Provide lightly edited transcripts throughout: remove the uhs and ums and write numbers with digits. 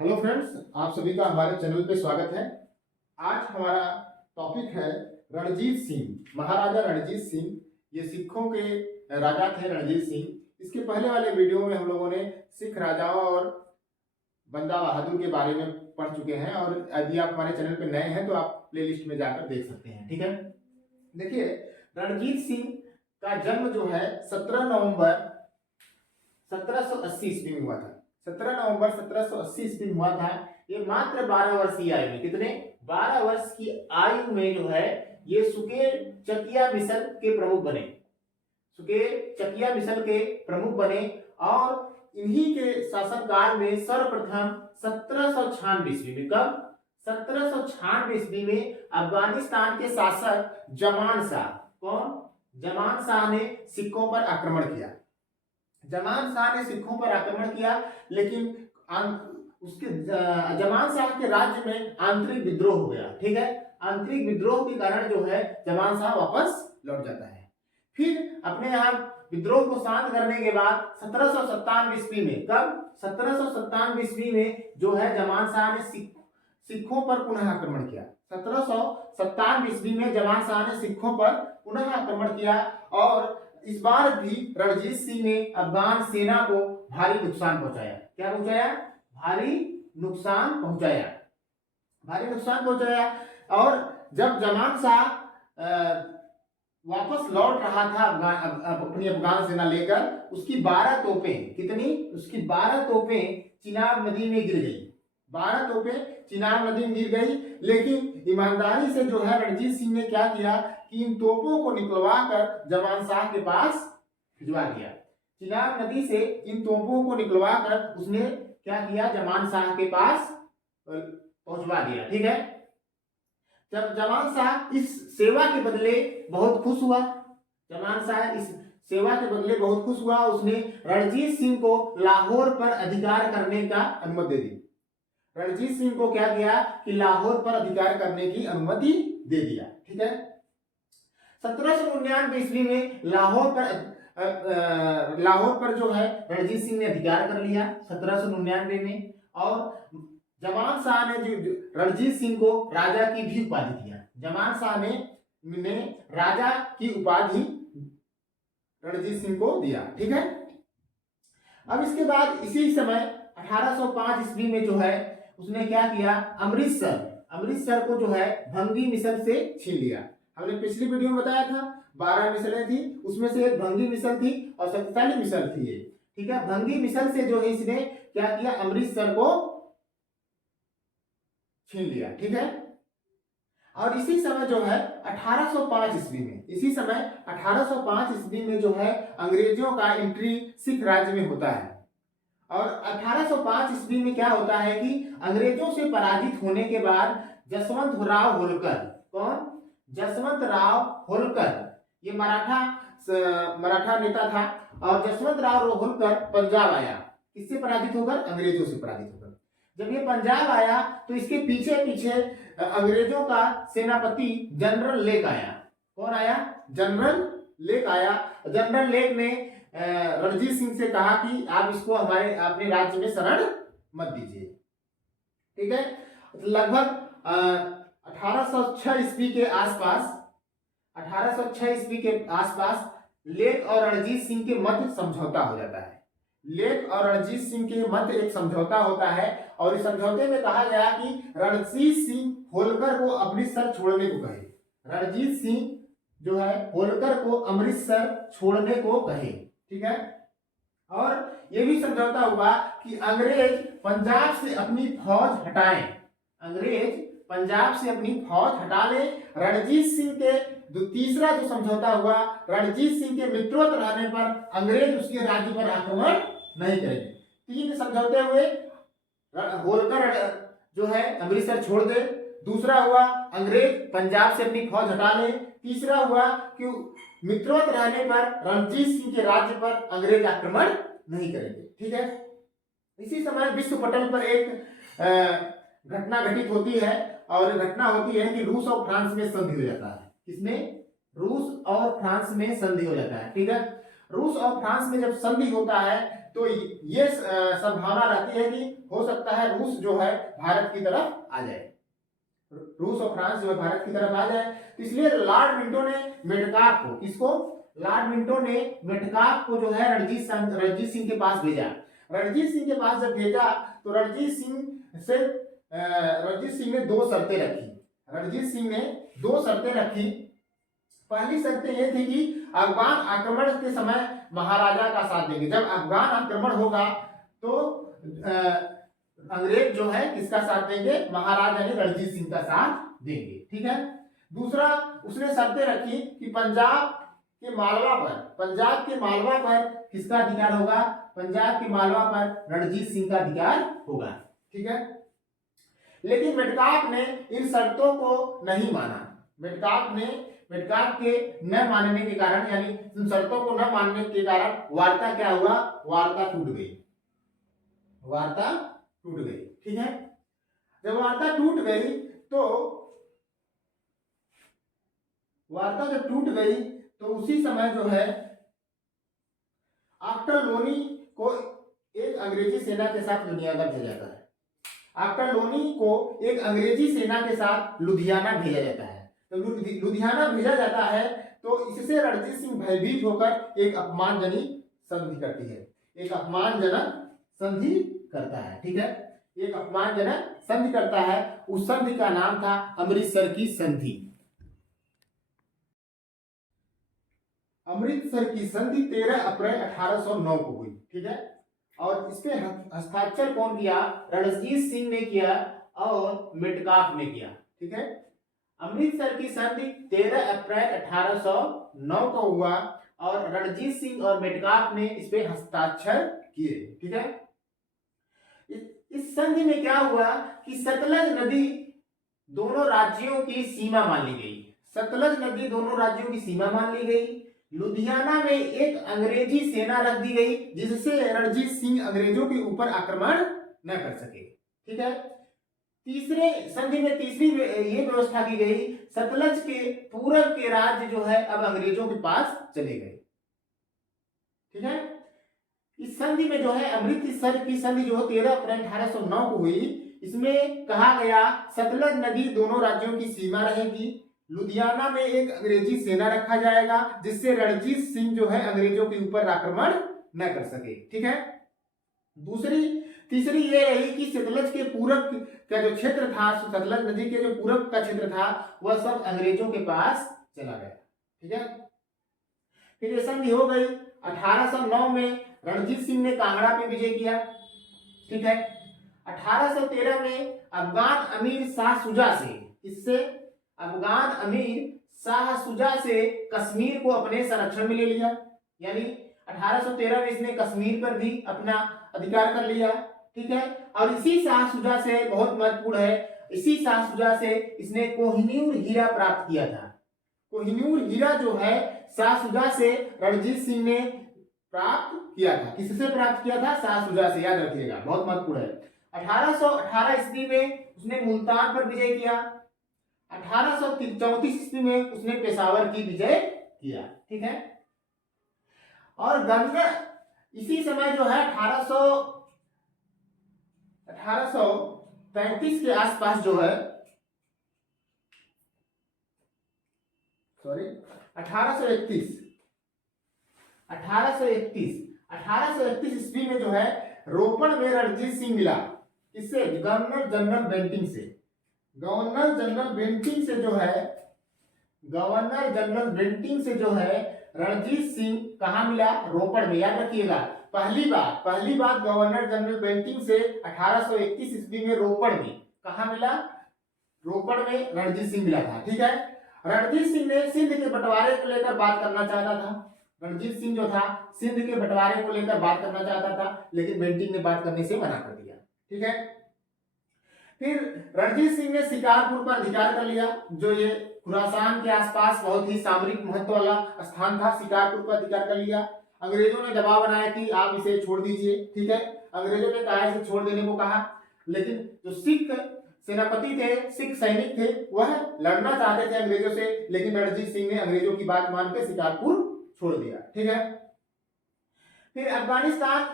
Hello friends, आप सभी का हमारे चैनल पे स्वागत है। आज हमारा टॉपिक है रणजीत सिंह, महाराजा रणजीत सिंह। ये सिखों के राजा थे रणजीत सिंह। इसके पहले वाले वीडियो में हम लोगों ने सिख राजाओं और बंदा बहादुर के बारे में पढ़ चुके हैं, और यदि आप हमारे चैनल पे नए हैं तो आप प्लेलिस्ट में जाकर देख सकते हैं। ठीक है, देखिए, रणजीत सिंह का जन्म जो है 17 नवंबर 1780 ईस्वी में हुआ था। 17 नवंबर 1780 ईस्वी में हुआ था। ये मात्र 12 वर्ष की आयु में, कितने 12 वर्ष की आयु में जो है ये सुकेर चकिया मिशन के प्रमुख बने। सुकेर चकिया मिशन के प्रमुख बने और इन्हीं के शासनकाल में सर्वप्रथम 1796 ईस्वी में, कब 1796 ईस्वी में अफगानिस्तान के शासक जमान शाह, कौन जमान शाह ने सिखों पर आक्रमण किया। जमान शाह ने सिखों पर आक्रमण किया, लेकिन उसके जमान शाह के राज्य में आंतरिक विद्रोह हो गया। ठीक है, आंतरिक विद्रोह के कारण जो है जमान शाह वापस लौट जाता है। फिर अपने यहाँ विद्रोह को शांत करने के बाद 1797 ईस्वी में, कब 1797 ईस्वी में जो है जमान शाह ने सिखों पर पुनः आक्रमण किया। 1797 ईस्वी में जमान शाह ने सिखों पर पुनः आक्रमण किया और इस बार भी रणजीत सिंह ने अफगान सेना को भारी नुकसान पहुंचाया। क्या पहुंचाया? भारी नुकसान पहुंचाया, भारी नुकसान पहुंचाया। और जब जमान शाह वापस लौट रहा था अपनी अफगान सेना लेकर, उसकी 12 तोपें, कितनी, उसकी 12 तोपें चिनाब नदी में गिर गई। 12 तोपें चिनाब नदी में गिर गई। लेकिन ईमानदारी से जो है रणजीत सिंह ने क्या किया कि इन तोपों को निकलवा कर जमान शाह के पास भिजवा दिया। चिनाब नदी से इन तोपों को निकलवा कर उसने क्या किया, जमान शाह के पास पहुंचवा दिया। ठीक है, जब जमान शाह इस सेवा के बदले बहुत खुश हुआ, जमान शाह इस सेवा के बदले बहुत खुश हुआ, उसने रणजीत सिंह को लाहौर पर अधिकार करने का अनुमति दे दी। रणजीत सिंह को क्या किया कि लाहौर पर अधिकार करने की अनुमति दे दिया। ठीक है, 1799 ईस्वी में लाहौर पर जो है रणजीत सिंह ने अधिकार कर लिया 1799 में। और जमान शाह ने जो रणजीत सिंह को राजा की भी उपाधि दिया। जमान शाह ने राजा की उपाधि रणजीत सिंह को दिया। ठीक है, अब इसके बाद इसी समय 1805 ईस्वी में जो है उसने क्या किया, अमृतसर को जो है भंगी मिसल से छीन लिया। हमने पिछली वीडियो में बताया था 12 मिसलें थी, उसमें से एक भंगी मिसल थी और शक्तिशाली मिसल थी ये। ठीक है, भंगी मिसल से जो है इसने क्या किया, अमृतसर को छीन लिया। ठीक है, और इसी समय जो है 1805 ईस्वी में, इसी समय 1805 ईस्वी में जो है अंग्रेजों का एंट्री सिख राज्य में होता है। और 1805 ईस्वी में क्या होता है कि अंग्रेजों से पराजित होने के बाद जसवंत राव होलकर, कौन, जसवंत राव होलकर, ये मराठा नेता था। और जसवंत राव होलकर पंजाब आया, किससे पराजित होकर, अंग्रेजों से पराजित होकर। जब ये पंजाब आया तो इसके पीछे पीछे अंग्रेजों का सेनापति जनरल लेक आया। कौन आया? जनरल लेक आया। जनरल लेक ने रणजीत सिंह से कहा कि आप इसको हमारे अपने राज्य में शरण मत दीजिए। ठीक है, लगभग 1806 ईस्वी के आसपास, 1806 ईस्वी के आसपास लेक और रणजीत सिंह के मध्य समझौता हो जाता है। लेक और रणजीत सिंह के मध्य एक समझौता होता है और इस समझौते में कहा गया कि रणजीत सिंह होलकर को अमृतसर छोड़ने को कहे। रणजीत सिंह जो है होलकर को अमृतसर छोड़ने को कहे। ठीक है, और यह भी समझौता हुआ कि अंग्रेज पंजाब से अपनी फौज हटाएं, अंग्रेज पंजाब से अपनी फौज हटा ले। रणजीत सिंह के तीसरा जो समझौता हुआ, रणजीत सिंह के मित्रवत रहने पर अंग्रेज उसके राज्य पर आक्रमण नहीं करेंगे। 3 समझौते हुए, होलकर जो है अमृतसर छोड़ दे, दूसरा हुआ अंग्रेज पंजाब से अपनी फौज हटा ले, तीसरा हुआ कि मित्रवत रहने पर रणजीत सिंह के राज्य पर अंग्रेज आक्रमण नहीं करेंगे। ठीक है, इसी समय विश्व पटल पर एक घटना घटित होती है और घटना होती है कि रूस और फ्रांस में संधि हो जाता है। किसमें? रूस और फ्रांस में संधि हो जाता है। ठीक है, रूस और फ्रांस में जब संधि होता है तो ये संभावना रहती है कि हो सकता है रूस जो है भारत की तरफ आ जाए, रूस और फ्रांस जो है भारत की तरफ आ जाए। तो इसलिए लॉर्ड मिंटो ने मेटकाफ को, किसको, लॉर्ड मिंटो ने मेटकाफ को जो है रणजीत सिंह के पास भेजा। रणजीत सिंह के पास जब भेजा तो रणजीत सिंह ने दो शर्तें रखी। रणजीत सिंह ने दो शर्तें रखी। पहली शर्त ये थी कि अफगान आक्रमण के समय महाराजा का साथ देंगे। जब अफगान आक्रमण होगा तो अंग्रेज जो है किसका साथ देंगे, महाराजा यानी रणजीत सिंह का साथ देंगे। ठीक है। दूसरा उसने शर्तें रखी कि पंजाब के मालवा पर किसका अधिकार होगा, पंजाब के मालवा पर रणजीत सिंह का अधिकार होगा। ठीक है। लेकिन मेटकाफ ने इन शर्तों को नहीं माना। मेटकाफ के न मानने के कारण, यानी इन शर्तों को न मानने के कारण वार्ता क्या हुआ, वार्ता टूट गई। ठीक है। जब वार्ता टूट गई तो उसी समय जो है आफ्टर लोनी को एक अंग्रेजी सेना के साथ लुधियाना भेजा जाता है। तो लुधियाना भेजा जाता है। तो इससे रणजीत सिंह भयभीत होकर एक अपमानजनक संधि करता है। ठीक है। एक अपमानजनक संधि करता है। उस संधि का नाम था अमृतसर की संधि। 13 अप्रैल 1809 को हुई। ठीक है। और इस पे हस्ताक्षर कौन किया, रणजीत सिंह ने किया और मेटकाफ ने किया। ठीक है। अमृतसर की संधि 13 अप्रैल 1809 को हुआ और रणजीत सिंह और मेटकाफ ने इस पे हस्ताक्षर किए। ठीक है। इस संधि में क्या हुआ कि सतलज नदी दोनों राज्यों की सीमा मान ली गई। लुधियाना में एक अंग्रेजी सेना रख दी गई जिससे रणजीत सिंह अंग्रेजों के ऊपर आक्रमण न कर सके। ठीक है। तीसरे संधि में तीसरी ये व्यवस्था की गई, सतलज के पूरब के राज्य जो है अब अंग्रेजों के पास चले गए। ठीक है। इस संधि में जो है अमृतसर की संधि जो 13 अप्रैल 1809 को हुई, इसमें कहा गया सतलज नदी दोनों राज्यों की सीमा रहेगी। लुधियाना में एक अंग्रेजी सेना रखा जाएगा जिससे रणजीत सिंह जो है अंग्रेजों के ऊपर आक्रमण न कर सके। ठीक है। तीसरी ये रही कि सतलज के पूरब का जो क्षेत्र था, सतलज नदी के जो पूरब का क्षेत्र था वह सब अंग्रेजों के पास चला गया। ठीक है। फिर ये संधि हो गई। 1809 में रणजीत सिंह ने कांगड़ा पे विजय किया। ठीक है। 1813 में अफगान अमीर शाह शुजा से कश्मीर को अपने संरक्षण में ले लिया। यानी 1813 में इसने कश्मीर पर भी अपना अधिकार कर लिया। ठीक है। और इसी शाह शुजा से, बहुत महत्वपूर्ण है, इसी शाह शुजा से इसने कोहिनूर हीरा प्राप्त किया था। कोहिनूर हीरा जो है शाह शुजा से रणजीत सिंह ने प्राप्त किया था। किससे प्राप्त किया था, शाह शुजा से, याद रखिएगा, बहुत महत्वपूर्ण है। 1818 ईस्वी में उसने मुल्तान पर विजय किया। 1834 ईस्वी में उसने पेशावर की विजय किया। ठीक है। और गंगा इसी समय जो है 1835 के आसपास जो है, 1831 ईस्वी में जो है रोपड़ में रणजीत सिंह मिला। इससे गवर्नर जनरल बेंटिंग से जो है रणजीत सिंह कहाँ मिला, रोपड़ में। याद रखिएगा, पहली बात गवर्नर जनरल बेंटिंग से 1831 ईस्वी में रोपड़ में कहाँ मिला, रोपड़ में रणजीत सिंह मिला था। ठीक है। रणजीत सिंह ने सिंध के बंटवारे को लेकर बात करना चाहता था। रणजीत सिंह जो था सिंध के बंटवारे को लेकर बात करना चाहता था, लेकिन बेंटिंग ने बात करने से मना कर दिया। ठीक है। फिर रणजीत सिंह ने शिकारपुर पर अधिकार कर लिया, जो ये खुरासान के आसपास बहुत ही सामरिक महत्व वाला स्थान था। शिकारपुर पर अधिकार कर लिया। अंग्रेजों ने दबाव बनाया कि आप इसे छोड़ दीजिए। ठीक है। अंग्रेजों ने कहा इसे छोड़ देने को कहा, लेकिन जो सिख सेनापति थे, सिख सैनिक थे, वह लड़ना चाहते थे अंग्रेजों से, लेकिन रणजीत सिंह ने अंग्रेजों की बात मानकर शिकारपुर छोड़ दिया। ठीक है। फिर अफगानिस्तान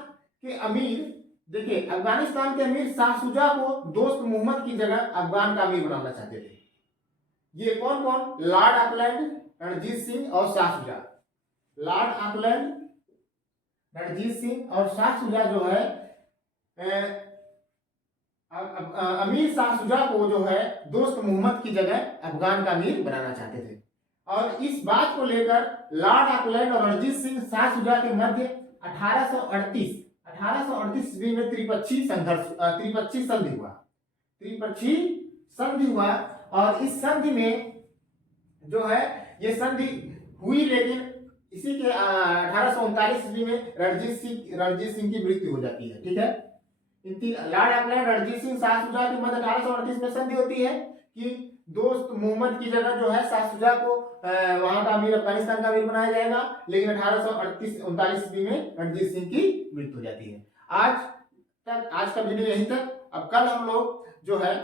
के अमीर, देखिए अफगानिस्तान के अमीर शाह शुजा को दोस्त मोहम्मद की जगह अफगान का अमीर बनाना चाहते थे। ये कौन कौन? लॉर्ड ऑकलैंड, रणजीत सिंह और शाह शुजा। लॉर्ड ऑकलैंड, रणजीत सिंह और शाह शुजा जो है अमीर शाह शुजा को जो है दोस्त मोहम्मद की जगह अफगान का अमीर बनाना चाहते थे। और इस बात को लेकर लॉर्ड ऑकलैंड और रणजीत सिंह शाह शुजा के मध्य 1838 ईस्वी में त्रिपक्षीय संधि हुआ। त्रिपक्षीय संधि हुआ और इस संधि में जो है ये संधि हुई, लेकिन इसी के 1839 ईस्वी में रणजीत सिंह की मृत्यु हो जाती है। ठीक है, इन तीन लॉर्ड ऑकलैंड, रणजीत सिंह, शाह शुजा के मध्य 1838 में संधि होती है कि दोस्त मोहम्मद की जगह जो है शाह शुजा को वहां का अमीर, अफगानिस्तान का अमीर बनाया जाएगा, लेकिन 1839 ईस्वी में रणजीत सिंह की मृत्यु हो जाती है। आज का वीडियो यहीं तक। अब कल हम लोग जो है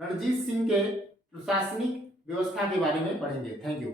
रणजीत सिंह के प्रशासनिक व्यवस्था के बारे में पढ़ेंगे। Thank you.